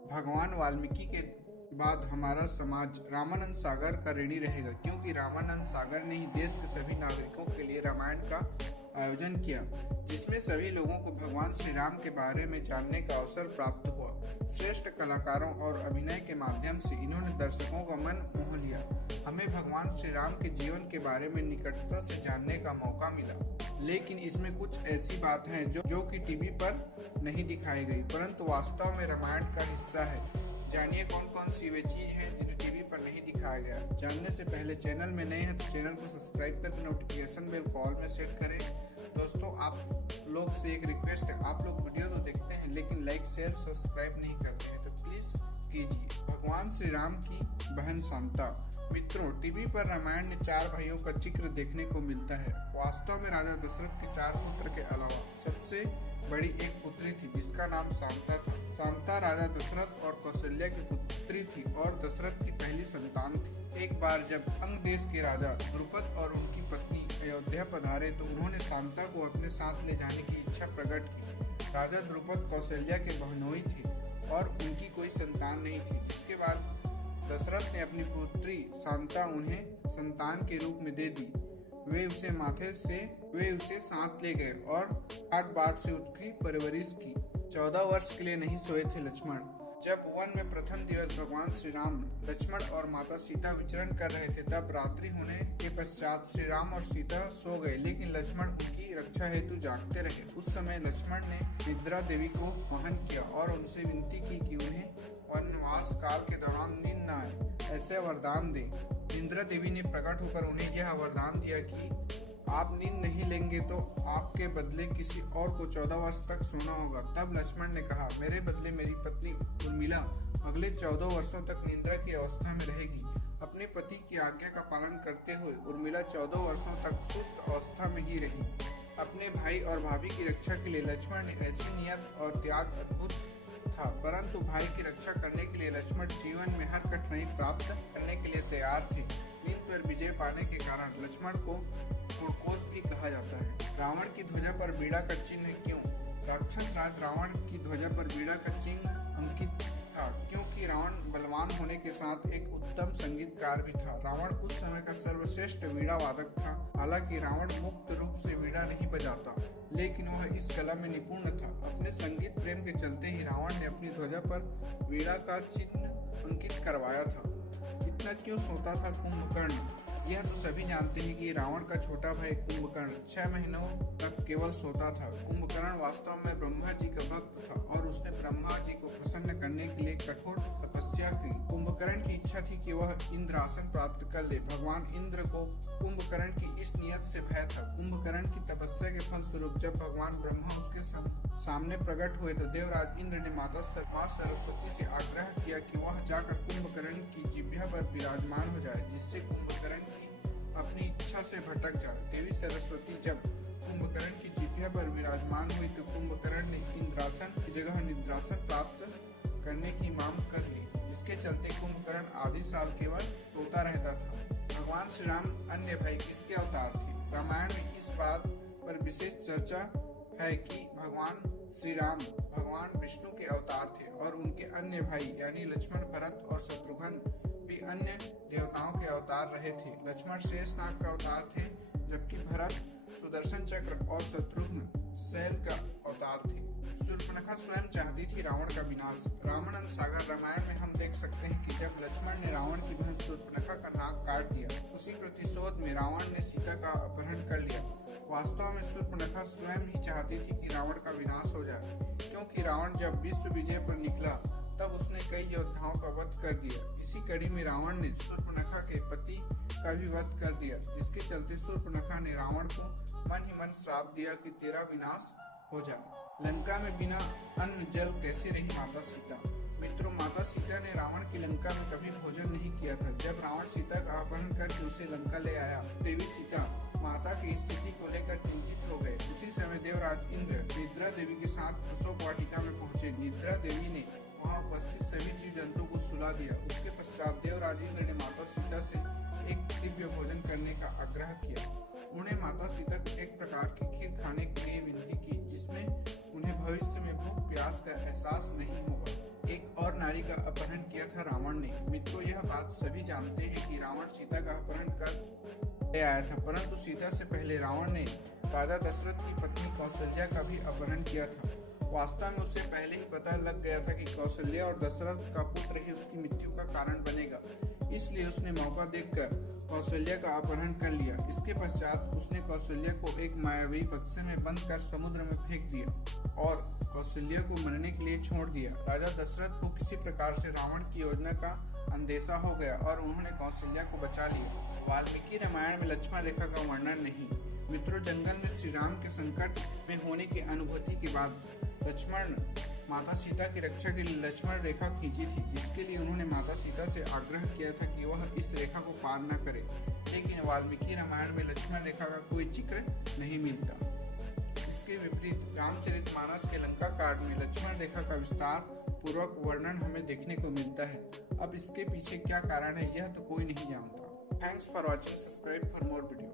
भगवान वाल्मीकि के बाद हमारा समाज रामानंद सागर का ऋणी रहेगा, क्योंकि रामानंद सागर ने ही देश के सभी नागरिकों के लिए रामायण का आयोजन किया, जिसमें सभी लोगों को भगवान श्री राम के बारे में जानने का अवसर प्राप्त हुआ। श्रेष्ठ कलाकारों और अभिनय के माध्यम से इन्होंने दर्शकों का मन मोह लिया। हमें भगवान श्री राम के जीवन के बारे में निकटता से जानने का मौका मिला, लेकिन इसमें कुछ ऐसी बात है जो कि टीवी पर नहीं दिखाई गई, परंतु वास्तव में रामायण का हिस्सा है। जानिए कौन कौन सी वे चीज है जिन्हें टीवी पर नहीं दिखाया गया। जानने से पहले चैनल में नए हैं तो चैनल को सब्सक्राइब करके नोटिफिकेशन बेल को ऑल में सेट करें। दोस्तों, आप लोग से एक रिक्वेस्ट है, आप लोग वीडियो तो देखते हैं लेकिन लाइक शेयर सब्सक्राइब नहीं करते हैं, तो प्लीज कीजिए। भगवान श्री राम की बहन शांता। मित्रों, टीवी पर रामायण में 4 भाइयों का जिक्र देखने को मिलता है। वास्तव में राजा दशरथ के 4 पुत्र के अलावा सबसे बड़ी एक पुत्री थी जिसका नाम शांता था। शांता राजा दशरथ और कौशल्या की पुत्री थी और दशरथ की पहली संतान थी। एक बार जब अंग देश के राजा द्रुपद और उनकी पत्नी अयोध्या पधारे तो उन्होंने शांता को अपने साथ ले जाने की इच्छा प्रकट की। राजा द्रुपद कौशल्या के बहनोई थे और उनकी कोई संतान नहीं थी, जिसके बाद दशरथ ने अपनी पुत्री शांता उन्हें संतान के रूप में दे दी। वे उसे साथ ले गए और 8 बार से उसकी परवरिश की। 14 वर्ष के लिए नहीं सोए थे लक्ष्मण। जब वन में प्रथम दिवस भगवान श्री राम, लक्ष्मण और माता सीता विचरण कर रहे थे, तब रात्रि होने के पश्चात श्री राम और सीता सो गए, लेकिन लक्ष्मण उनकी रक्षा हेतु जागते रहे। उस समय लक्ष्मण ने निद्रा देवी को वहन किया और उनसे विनती की कि उन्हें वनवास काल के दौरान नींद न आए, ऐसे वरदान दे। इंद्रा देवी ने प्रकट होकर उन्हें यह वरदान दिया कि आप नींद नहीं लेंगे तो आपके बदले किसी और को 14 वर्ष तक सोना होगा। तब लक्ष्मण ने कहा, मेरे बदले मेरी पत्नी उर्मिला अगले 14 वर्षों तक निद्रा की अवस्था में रहेगी। अपने पति की आज्ञा का पालन करते हुए उर्मिला 14 वर्षों तक सुस्त अवस्था में ही रही। अपने भाई और भाभी की रक्षा के लिए लक्ष्मण ने ऐसी नियत और त्याग अद्भुत था, परंतु भाई की रक्षा करने के लिए लक्ष्मण जीवन में हर कठिनाई प्राप्त करने के लिए तैयार थे। नींद पर विजय पाने के कारण लक्ष्मण को कुड़कोस भी कहा जाता है। रावण की ध्वजा पर बीड़ा का चिन्ह क्यों? राक्षस राज रावण की ध्वजा पर बीड़ा का चिन्ह अंकित था, क्योंकि रावण बलवान होने के साथ एक उत्तम संगीतकार भी था। रावण उस समय का सर्वश्रेष्ठ वीणा वादक था। हालांकि रावण मुक्त रूप से वीणा नहीं बजाता, लेकिन वह इस कला में निपुण था। अपने संगीत प्रेम के चलते ही रावण ने अपनी ध्वजा पर वीणा का चिन्ह अंकित करवाया था। इतना क्यों सोता था कुंभकर्ण? यह तो सभी जानते हैं कि रावण का छोटा भाई कुंभकर्ण 6 महीनों तक केवल सोता था। कुंभकर्ण वास्तव में ब्रह्मा जी का भक्त था और उसने ब्रह्मा जी को प्रसन्न करने के लिए कठोर तपस्या की। कुंभकर्ण की इच्छा थी कि वह इंद्रासन प्राप्त कर ले। भगवान इंद्र को कुंभकर्ण की इस नियत से भय था। कुंभकर्ण की तपस्या के फल स्वरूप जब भगवान ब्रह्मा उसके सामने प्रकट हुए तो देवराज इंद्र ने माता सरस्वती से आग्रह किया कि वह जाकर कुंभकर्ण की जिह्वा पर विराजमान हो जाए, जिससे कुंभकर्ण अपनी इच्छा से भटक जाए। देवी सरस्वती जब कुंभकर्ण की जिह्वा पर विराजमान हुई तो कुंभकर्ण ने इंद्रासन की जगह निद्रासन प्राप्त करने की मांग कर ली, जिसके चलते कुंभकर्ण आधे साल केवल सोता रहता था। भगवान श्री राम अन्य भाई किसके अवतार थे? रामायण में इस बात पर विशेष चर्चा है कि भगवान श्री राम भगवान विष्णु के अवतार थे और उनके अन्य भाई यानी लक्ष्मण, भरत और शत्रुघ्न भी अन्य देवताओं के अवतार रहे थे। लक्ष्मण शेषनाग का अवतार थे, जबकि भरत सुदर्शन चक्र और शत्रुघ्न शैल का अवतार थे। शूर्पणखा स्वयं चाहती थी रावण का विनाश। रामानंद सागर रामायण में हम देख सकते हैं कि जब लक्ष्मण ने रावण की बहन शूर्पणखा का नाक काट दिया, उसी प्रतिशोध में रावण ने सीता का अपहरण कर लिया। वास्तव में शूर्पणखा स्वयं ही चाहती थी कि रावण का विनाश हो जाए, क्योंकि रावण जब विश्व विजय पर निकला तब उसने कई योद्धाओं का वध कर दिया। इसी कड़ी में रावण ने शूर्पणखा के पति का भी वध कर दिया, जिसके चलते शूर्पणखा ने रावण को मन ही मन श्राप दिया कि तेरा विनाश हो जाए। लंका में बिना अन्न जल कैसे रही माता सीता? मित्रों, माता सीता ने रावण की लंका में कभी भोजन नहीं किया था। जब रावण सीता का अपहरण करके उसे लंका ले आया, देवी सीता माता की स्थिति को लेकर चिंतित हो गए। उसी समय देवराज इंद्र निद्रा देवी के साथ अशोक वाटिका में पहुंचे। निद्रा देवी ने वहां उपस्थित सभी जीव जंतु को सुला दिया। उसके पश्चात देवराज इंद्र ने माता सीता से एक दिव्य भोजन करने का आग्रह किया। उन्हें माता सीता एक प्रकार की खीर खाने के लिए विनती की, जिसमें उन्हें भविष्य में भूख प्यास का एहसास नहीं होगा। एक और नारी का अपहरण किया था रावण ने। मित्रों, यह बात सभी जानते हैं कि रावण सीता का अपहरण कर ले आया था, परंतु सीता से पहले रावण ने राजा दशरथ की पत्नी कौशल्या का भी अपहरण किया था। वास्तव में उसे पहले ही पता लग गया था कि कौशल्या और दशरथ का पुत्र ही उसकी मृत्यु का कारण बनेगा, इसलिए उसने मौका देखकर कौशल्या का अपहरण कर लिया। इसके पश्चात उसने कौशल्या को एक मायावी बक्से में बंद कर समुद्र में फेंक दिया और कौशल्या को मरने के लिए छोड़ दिया। राजा दशरथ को किसी प्रकार से रावण की योजना का अंदेशा हो गया और उन्होंने कौशल्या को बचा लिया। वाल्मीकि रामायण में लक्ष्मण रेखा का वर्णन नहीं। मित्रों, जंगल में श्री राम के संकट में होने की अनुभूति के बाद लक्ष्मण माता सीता की रक्षा के लिए लक्ष्मण रेखा खींची थी, जिसके लिए उन्होंने माता सीता से आग्रह किया था कि वह इस रेखा को पार न करे। लेकिन वाल्मीकि रामायण में लक्ष्मण रेखा का कोई जिक्र नहीं मिलता। इसके विपरीत रामचरितमानस के लंका कांड में लक्ष्मण रेखा का विस्तार पूर्वक वर्णन हमें देखने को मिलता है। अब इसके पीछे क्या कारण है, यह तो कोई नहीं जानता। Thanks for watching. Subscribe for more video.